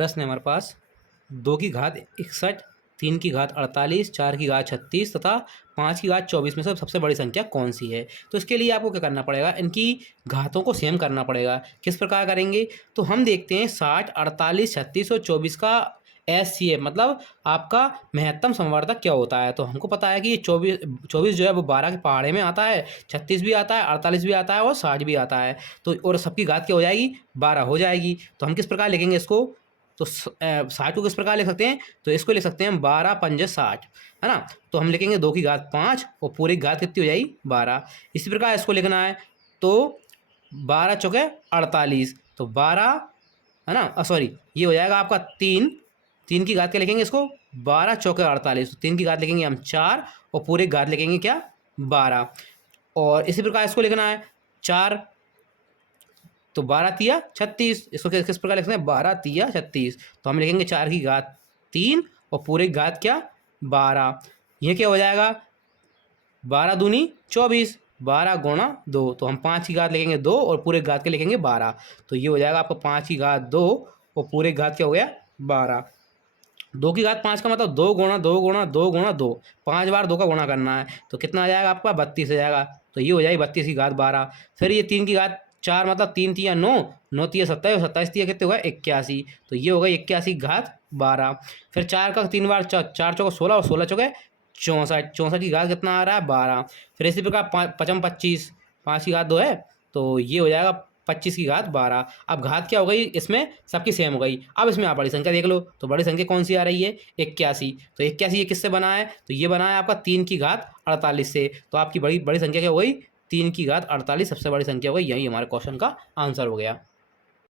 प्रश्न है हमारे पास 2 की घात 61, 3 की घात 48, 4 की घात 36 तथा 5 की घात 24 में से सबसे बड़ी संख्या कौन सी है। तो इसके लिए आपको क्या करना पड़ेगा, इनकी घातों को सेम करना पड़ेगा। किस प्रकार करेंगे, तो हम देखते हैं 60, 48, 36 और 24 का एचसीएफ मतलब आपका महत्तम समवर्धक क्या होता है। तो हमको पता है कि ये 24 जो है वो 12 के पहाड़े में आता है, 36 भी आता है, 48 भी आता है और 60 भी आता है। तो और सबकी घात क्या हो जाएगी, 12 हो जाएगी। तो हम किस प्रकार लिखेंगे इसको, तो 60 को किस प्रकार लिख सकते हैं, तो इसको लिख सकते हैं 12 पंजे 60, है ना। तो हम लिखेंगे 2 की घात 5 और पूरी घात कितनी हो जाएगी 12। इसी प्रकार इसको लिखना है तो 12 चौके 48, तो 12, है ना, सॉरी ये हो जाएगा आपका 3, 3 की घात क्या लिखेंगे इसको 12 चौके 48, तो 3 की घात लिखेंगे हम 4 और पूरे घात लिखेंगे क्या 12। और इसी प्रकार इसको लिखना है 4, तो 12 तिया 36, इसको किस प्रकार लिखते हैं 12 तिया 36, तो हम लिखेंगे 4 की घात 3 और पूरे घात क्या 12। ये क्या हो जाएगा 12 दूनी 24, 12 गुणा 2, तो हम 5 की घात लिखेंगे 2 और पूरे घात के लिखेंगे 12, तो ये हो जाएगा आपका 5 की घात 2 और पूरे घात क्या हो गया 12। 2 की घात 5 का मतलब 2 गुणा 2 गुणा 2 गुणा 2, 5 बार 2 का गुणा करना है, तो कितना आ जाएगा आपका 32 आ जाएगा, तो ये हो जाएगी 32 की घात 12। फिर ये 3 की घात 4 मतलब 3 तिया 9, 9 तिया 27, 27 तिया कितने हुआ 81, तो ये हो गई 81 की घात 12। फिर 4 का 3 बार 4 चौका 16 और 16 चौके 64, 64 की घात कितना आ रहा है 12। फिर इसी प्रकार 5 25, 5 की घात 2 है, तो ये हो जाएगा 25 की घात 12। अब घात क्या हो गई इसमें सबकी सेम हो गई। अब इसमें आप बड़ी संख्या देख लो, तो बड़ी संख्या कौन सी आ रही है 81, तो 81 ये किससे बना है, तो ये बना है आपका 3 की घात 48 से। तो आपकी बड़ी बड़ी संख्या क्या हो गई 3 की घात 48 सबसे बड़ी संख्या हो गई, यही हमारे क्वेश्चन का आंसर हो गया।